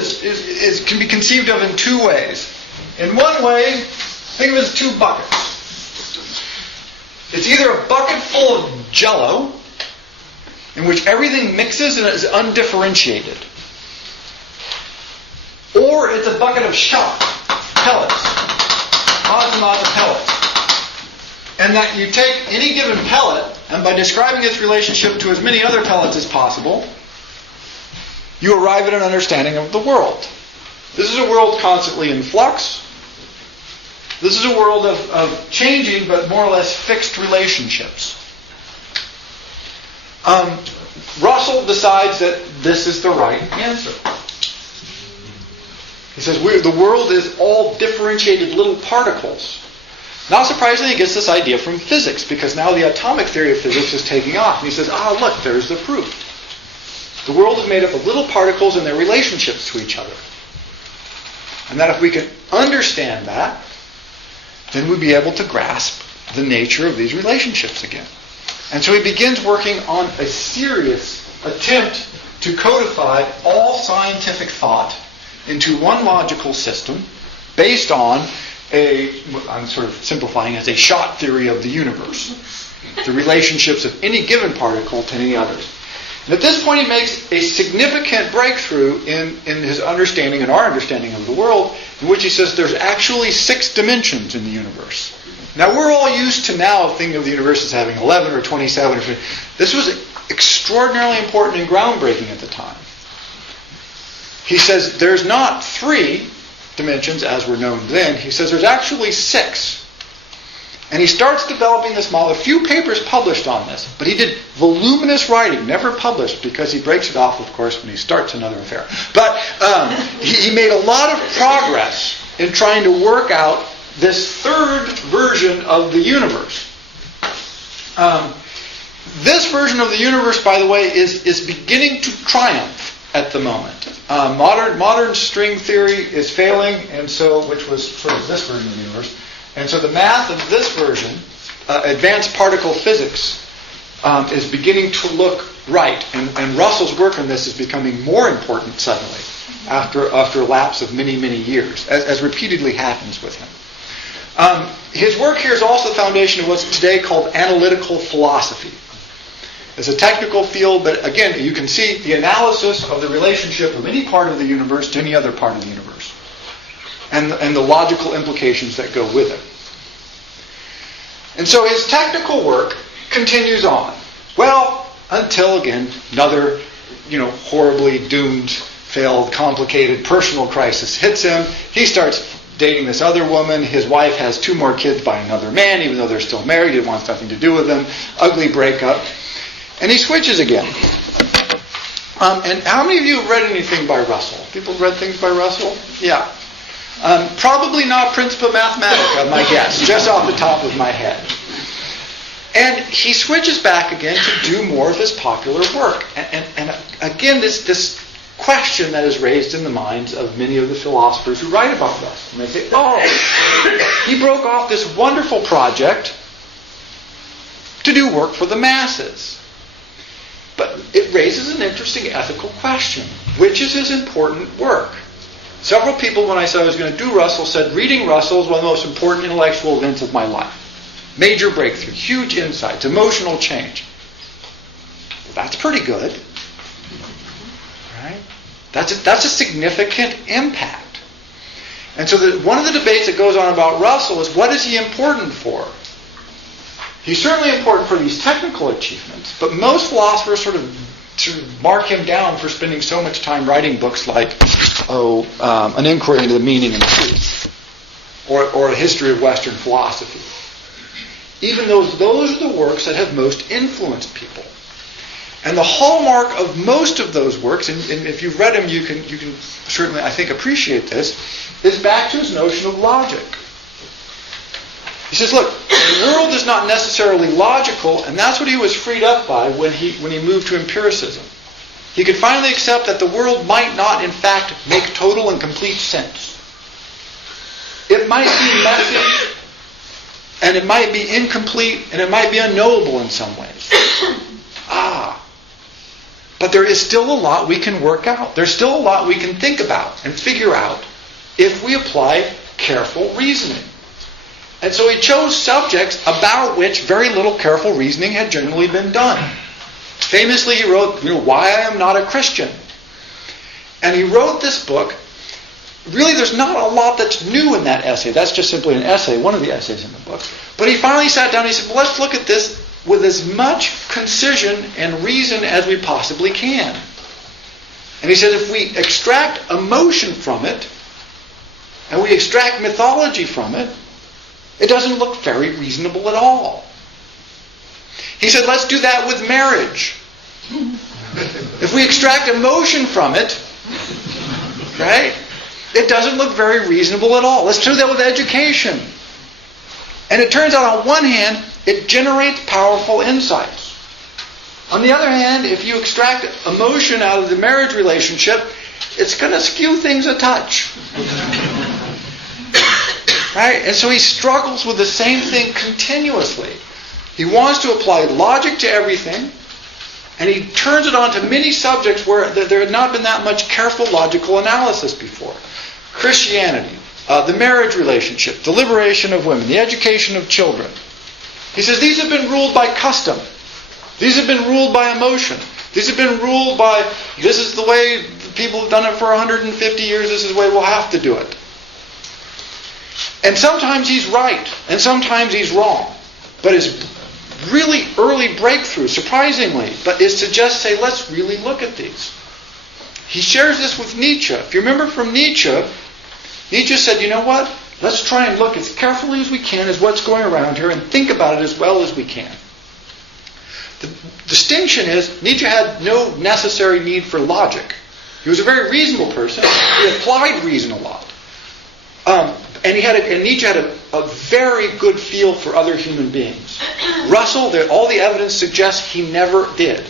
can be conceived of in 2 ways. In one way, think of it as 2 buckets. It's either a bucket full of Jell-O, in which everything mixes and is undifferentiated, or it's a bucket of shot, pellets, lots and lots of pellets. And that you take any given pellet, and by describing its relationship to as many other pellets as possible, you arrive at an understanding of the world. This is a world constantly in flux. This is a world of changing but more or less fixed relationships. Russell decides that this is the right answer. He says the world is all differentiated little particles. Not surprisingly, he gets this idea from physics, because now the atomic theory of physics is taking off. And he says, look, there's the proof. The world is made up of little particles and their relationships to each other. And that if we can understand that, then we'll be able to grasp the nature of these relationships again. And so he begins working on a serious attempt to codify all scientific thought into one logical system based on I'm sort of simplifying, as a shot theory of the universe. The relationships of any given particle to any others. And at this point he makes a significant breakthrough in his understanding and our understanding of the world, in which he says there's actually 6 dimensions in the universe. Now we're all used to now thinking of the universe as having 11 or 27. This was extraordinarily important and groundbreaking at the time. He says there's not 3 dimensions as were known then. He says there's actually 6. And he starts developing this model. A few papers published on this, but he did voluminous writing, never published, because he breaks it off, of course, when he starts another affair. But he made a lot of progress in trying to work out this 3rd version of the universe. This version of the universe, by the way, is beginning to triumph at the moment. Modern string theory is failing, and so, which was sort of this version of the universe. And so the math of this version, advanced particle physics, is beginning to look right. And Russell's work on this is becoming more important suddenly after a lapse of many, many years, as repeatedly happens with him. His work here is also the foundation of what's today called analytical philosophy. It's a technical field, but again, you can see the analysis of the relationship of any part of the universe to any other part of the universe. And the logical implications that go with it. And so his technical work continues on. Well, until again, another, horribly doomed failed, complicated personal crisis hits him. He starts dating this other woman. His wife has 2 more kids by another man, even though they're still married. He wants nothing to do with them. Ugly breakup. And he switches again. And how many of you have read anything by Russell? People read things by Russell? Yeah. Probably not Principia Mathematica, my guess, just off the top of my head. And he switches back again to do more of his popular work. And again, this question that is raised in the minds of many of the philosophers who write about Russell. And they say, oh, he broke off this wonderful project to do work for the masses. But it raises an interesting ethical question. Which is his important work? Several people, when I said I was going to do Russell, said reading Russell is one of the most important intellectual events of my life. Major breakthrough, huge insights, emotional change. Well, that's pretty good. Right? That's a significant impact. And so one of the debates that goes on about Russell is, what is he important for? He's certainly important for these technical achievements, but most philosophers sort of mark him down for spending so much time writing books like, An Inquiry into the Meaning and Truth, or A History of Western Philosophy. Even though those are the works that have most influenced people. And the hallmark of most of those works, and if you've read them, you can certainly, I think, appreciate this, is back to his notion of logic. He says, look, the world is not necessarily logical, and that's what he was freed up by when he moved to empiricism. He could finally accept that the world might not, in fact, make total and complete sense. It might be messy, and it might be incomplete, and it might be unknowable in some ways. But there is still a lot we can work out. There's still a lot we can think about and figure out if we apply careful reasoning. And so he chose subjects about which very little careful reasoning had generally been done. Famously, he wrote, Why I Am Not a Christian. And he wrote this book. Really, there's not a lot that's new in that essay. That's just simply an essay, one of the essays in the book. But he finally sat down and he said, well, let's look at this with as much concision and reason as we possibly can. And he said, if we extract emotion from it, and we extract mythology from it, it doesn't look very reasonable at all. He said, let's do that with marriage. If we extract emotion from it, right, it doesn't look very reasonable at all. Let's do that with education. And it turns out, on one hand, it generates powerful insights. On the other hand, if you extract emotion out of the marriage relationship, it's going to skew things a touch. Right? And so he struggles with the same thing continuously. He wants to apply logic to everything, and he turns it on to many subjects where there had not been that much careful logical analysis before. Christianity, the marriage relationship, the liberation of women, the education of children. He says these have been ruled by custom. These have been ruled by emotion. These have been ruled by, this is the way people have done it for 150 years, this is the way we'll have to do it. And sometimes he's right, and sometimes he's wrong. But his really early breakthrough, surprisingly, is to just say, let's really look at these. He shares this with Nietzsche. If you remember from Nietzsche, Nietzsche said, you know what? Let's try and look as carefully as we can at what's going around here and think about it as well as we can. The distinction is, Nietzsche had no necessary need for logic. He was a very reasonable person. He applied reason a lot. And Nietzsche had a very good feel for other human beings. Russell, all the evidence suggests he never did.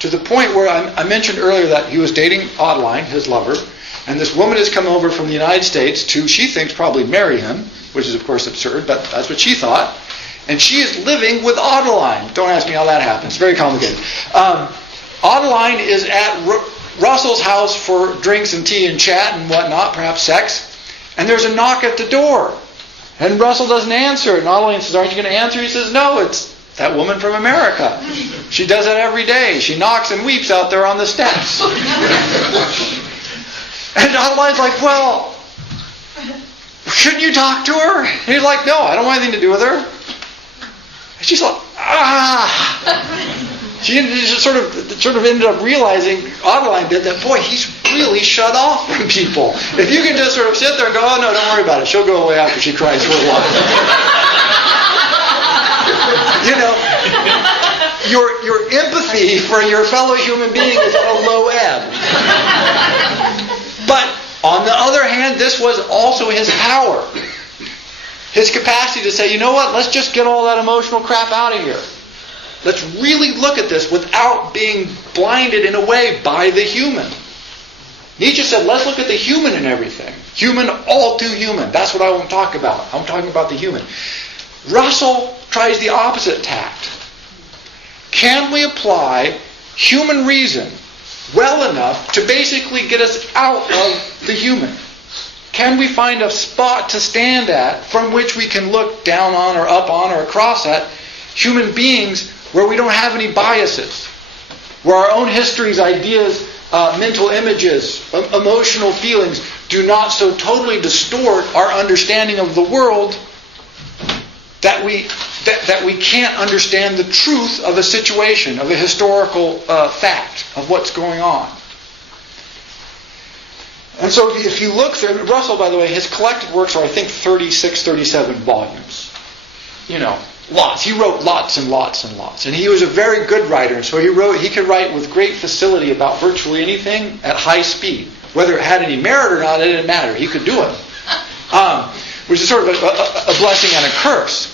To the point where I mentioned earlier that he was dating Adeline, his lover, and this woman has come over from the United States to, she thinks, probably marry him, which is of course absurd, but that's what she thought. And she is living with Adeline. Don't ask me how that happens. It's very complicated. Adeline is at Russell's house for drinks and tea and chat and whatnot, perhaps sex. And there's a knock at the door. And Russell doesn't answer. And Adeline says, aren't you going to answer? He says, no, it's that woman from America. She does that every day. She knocks and weeps out there on the steps. And Adeline's like, well, shouldn't you talk to her? And he's like, no, I don't want anything to do with her. And she's like, She just sort of ended up realizing, Adeline did, that, boy, he's really shut off from people. If you can just sort of sit there and go, oh, no, don't worry about it. She'll go away after she cries for a while. You know, your empathy for your fellow human being is at a low ebb. But on the other hand, this was also his power. His capacity to say, you know what, let's just get all that emotional crap out of here. Let's really look at this without being blinded in a way by the human. Nietzsche said, let's look at the human in everything. Human, all too human. That's what I want to talk about. I'm talking about the human. Russell tries the opposite tact. Can we apply human reason well enough to basically get us out of the human? Can we find a spot to stand at from which we can look down on or up on or across at human beings where we don't have any biases, where our own histories, ideas, mental images, emotional feelings do not so totally distort our understanding of the world that we can't understand the truth of a situation, of a historical fact, of what's going on. And so if you look through, Russell, by the way, his collected works are, I think, 36, 37 volumes. You know, lots. He wrote lots and lots and lots. And he was a very good writer. So he could write with great facility about virtually anything at high speed. Whether it had any merit or not, it didn't matter. He could do it. Which is sort of a blessing and a curse.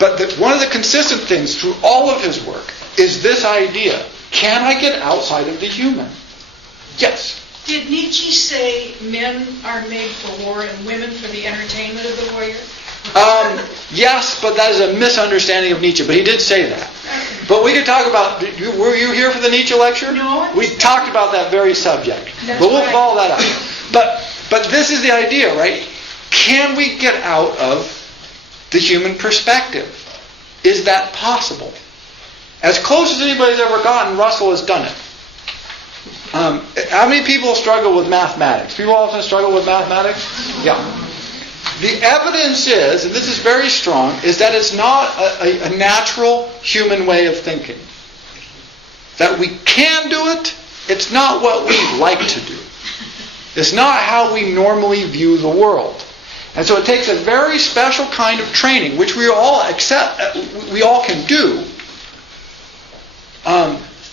But one of the consistent things through all of his work is this idea. Can I get outside of the human? Yes. Did Nietzsche say men are made for war and women for the entertainment of the warrior? Yes, but that is a misunderstanding of Nietzsche. But he did say that. But we could talk about... Were you here for the Nietzsche lecture? No. We talked about that very subject. That's but we'll right. follow that up. But this is the idea, right? Can we get out of the human perspective? Is that possible? As close as anybody's ever gotten, Russell has done it. How many people struggle with mathematics? People often struggle with mathematics? Yeah. The evidence is, and this is very strong, is that it's not a natural human way of thinking. That we can do it, it's not what we like to do. It's not how we normally view the world. And so it takes a very special kind of training, which we all can do.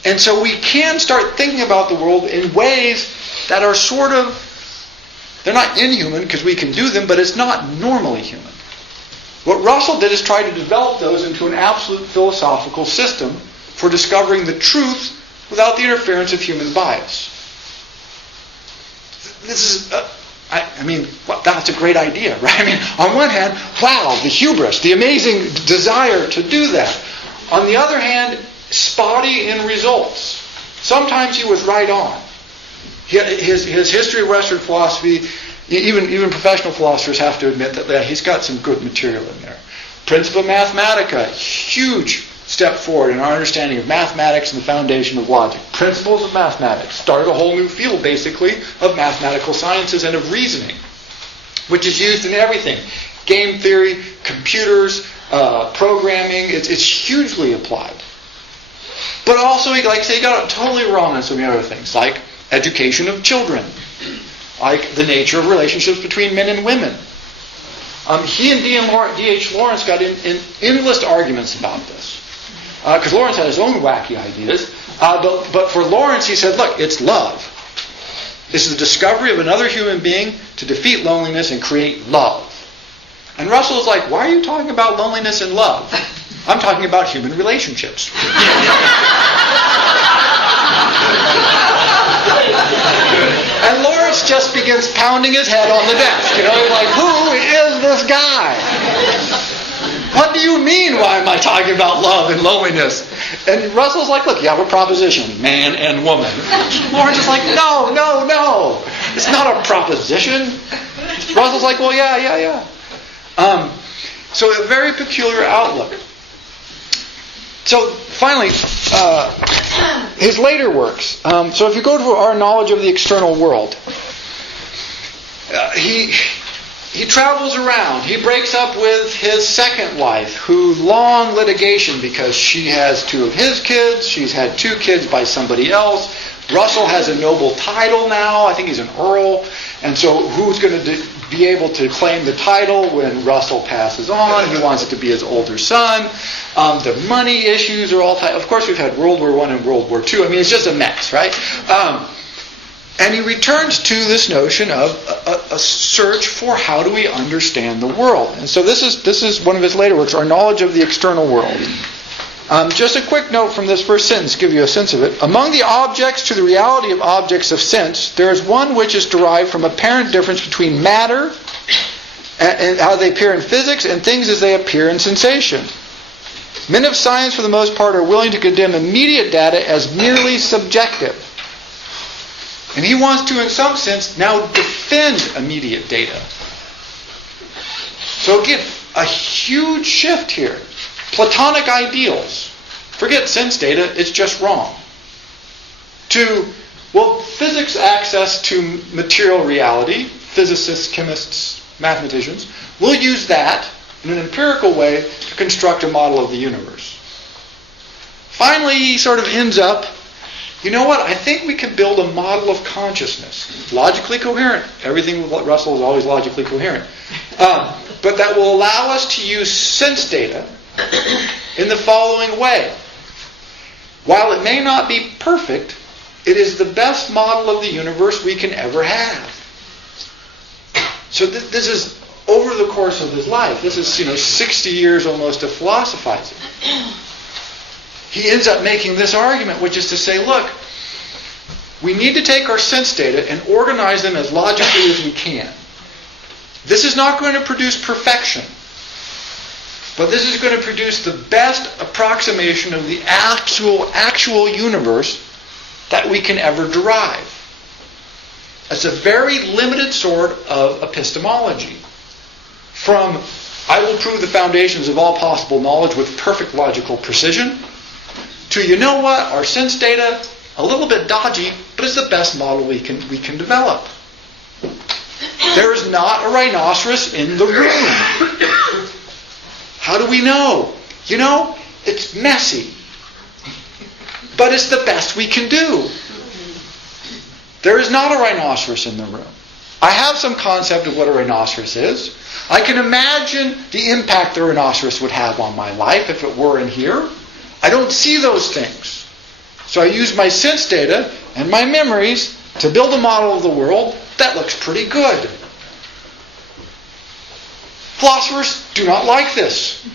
And so we can start thinking about the world in ways that are sort of, they're not inhuman because we can do them, but it's not normally human. What Russell did is try to develop those into an absolute philosophical system for discovering the truth without the interference of human bias. This is, that's a great idea, right? I mean, on one hand, wow, the hubris, the amazing desire to do that. On the other hand, spotty in results. Sometimes he was right on. His history of Western philosophy, even professional philosophers have to admit that he's got some good material in there. Principia Mathematica, huge step forward in our understanding of mathematics and the foundation of logic. Principles of Mathematics started a whole new field, basically, of mathematical sciences and of reasoning, which is used in everything. Game theory, computers, programming, it's hugely applied. But also, like I say, he got it totally wrong on so many other things, like education of children, like the nature of relationships between men and women. He and D.H. Lawrence got in endless arguments about this. Because Lawrence had his own wacky ideas. But for Lawrence, he said, look, it's love. This is the discovery of another human being to defeat loneliness and create love. And Russell's like, why are you talking about loneliness and love? I'm talking about human relationships. And Lawrence just begins pounding his head on the desk. You know, he's like, who is this guy? What do you mean, why am I talking about love and loneliness? And Russell's like, look, you have a proposition, man and woman. Lawrence is like, no. It's not a proposition. Russell's like, well, yeah. So a very peculiar outlook. So finally, his later works. So if you go to our knowledge of the external world, he travels around. He breaks up with his second wife, who long litigation because she has 2 of his kids. She's had 2 kids by somebody else. Russell has a noble title now. I think he's an earl. And so who's going to be able to claim the title when Russell passes on? He wants it to be his older son. The money issues are all tight. Of course, we've had World War I and World War II. I mean, it's just a mess, right? And he returns to this notion of a search for how do we understand the world. And so this is one of his later works, Our Knowledge of the External World. Just a quick note from this first sentence to give you a sense of it. Among the objects to the reality of objects of sense, there is one which is derived from apparent difference between matter and how they appear in physics and things as they appear in sensation. Men of science, for the most part, are willing to condemn immediate data as merely subjective. And he wants to, in some sense, now defend immediate data. So again, a huge shift here. Platonic ideals. Forget sense data, it's just wrong. Physics access to material reality, physicists, chemists, mathematicians, will use that in an empirical way to construct a model of the universe. Finally, he sort of ends up, you know what, I think we can build a model of consciousness. Logically coherent. Everything with Russell is always logically coherent. But that will allow us to use sense data in the following way. While it may not be perfect, it is the best model of the universe we can ever have. So this is over the course of his life. This is 60 years almost of philosophizing. He ends up making this argument, which is to say, look, we need to take our sense data and organize them as logically as we can. This is not going to produce perfection, but this is going to produce the best approximation of the actual universe that we can ever derive. It's a very limited sort of epistemology. From, I will prove the foundations of all possible knowledge with perfect logical precision, to, you know what, our sense data, a little bit dodgy, but it's the best model we can develop. There is not a rhinoceros in the room. How do we know? It's messy. But it's the best we can do. There is not a rhinoceros in the room. I have some concept of what a rhinoceros is. I can imagine the impact the rhinoceros would have on my life if it were in here. I don't see those things. So I use my sense data and my memories to build a model of the world that looks pretty good. Philosophers do not like this,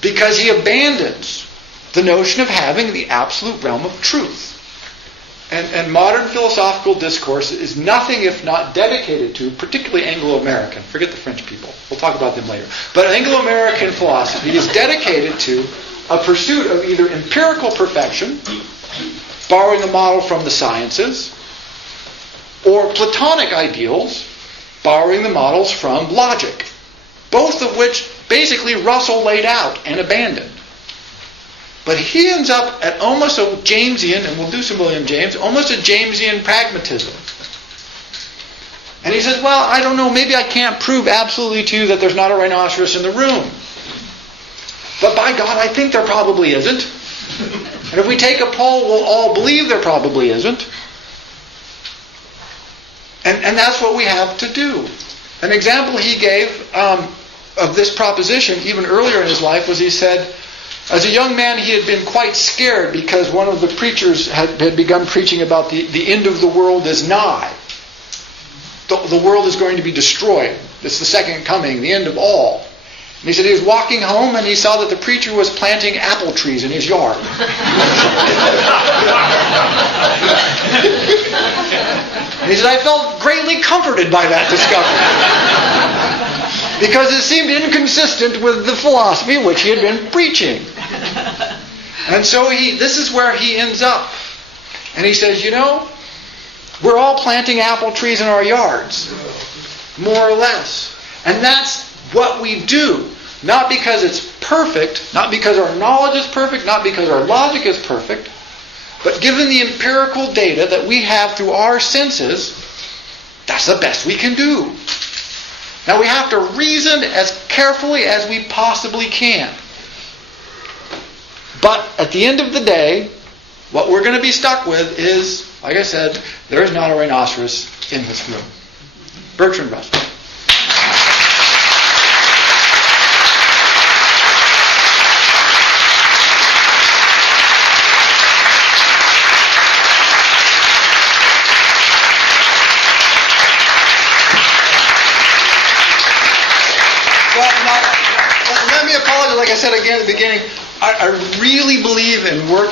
because he abandons the notion of having the absolute realm of truth. And modern philosophical discourse is nothing if not dedicated to, particularly Anglo-American, forget the French people, we'll talk about them later, but Anglo-American philosophy is dedicated to a pursuit of either empirical perfection, borrowing a model from the sciences, or Platonic ideals, borrowing the models from logic, both of which basically Russell laid out and abandoned. But he ends up at almost a Jamesian, and we'll do some William James, almost a Jamesian pragmatism. And he says, well, I don't know, maybe I can't prove absolutely to you that there's not a rhinoceros in the room. But by God, I think there probably isn't. And if we take a poll, we'll all believe there probably isn't. And that's what we have to do. An example he gave of this proposition, even earlier in his life, was he said, as a young man, he had been quite scared because one of the preachers had begun preaching about the end of the world is nigh. The world is going to be destroyed. It's the second coming, the end of all. And he said he was walking home and he saw that the preacher was planting apple trees in his yard. And he said, I felt greatly comforted by that discovery. Because it seemed inconsistent with the philosophy which he had been preaching. And so this is where he ends up. And he says, we're all planting apple trees in our yards. More or less. And that's what we do. Not because it's perfect, not because our knowledge is perfect, not because our logic is perfect, but given the empirical data that we have through our senses, that's the best we can do. Now we have to reason as carefully as we possibly can. But at the end of the day, what we're going to be stuck with is, like I said, there's not a rhinoceros in this room. Bertrand Russell. Well, let me apologize. Like I said again at the beginning, I really believe in working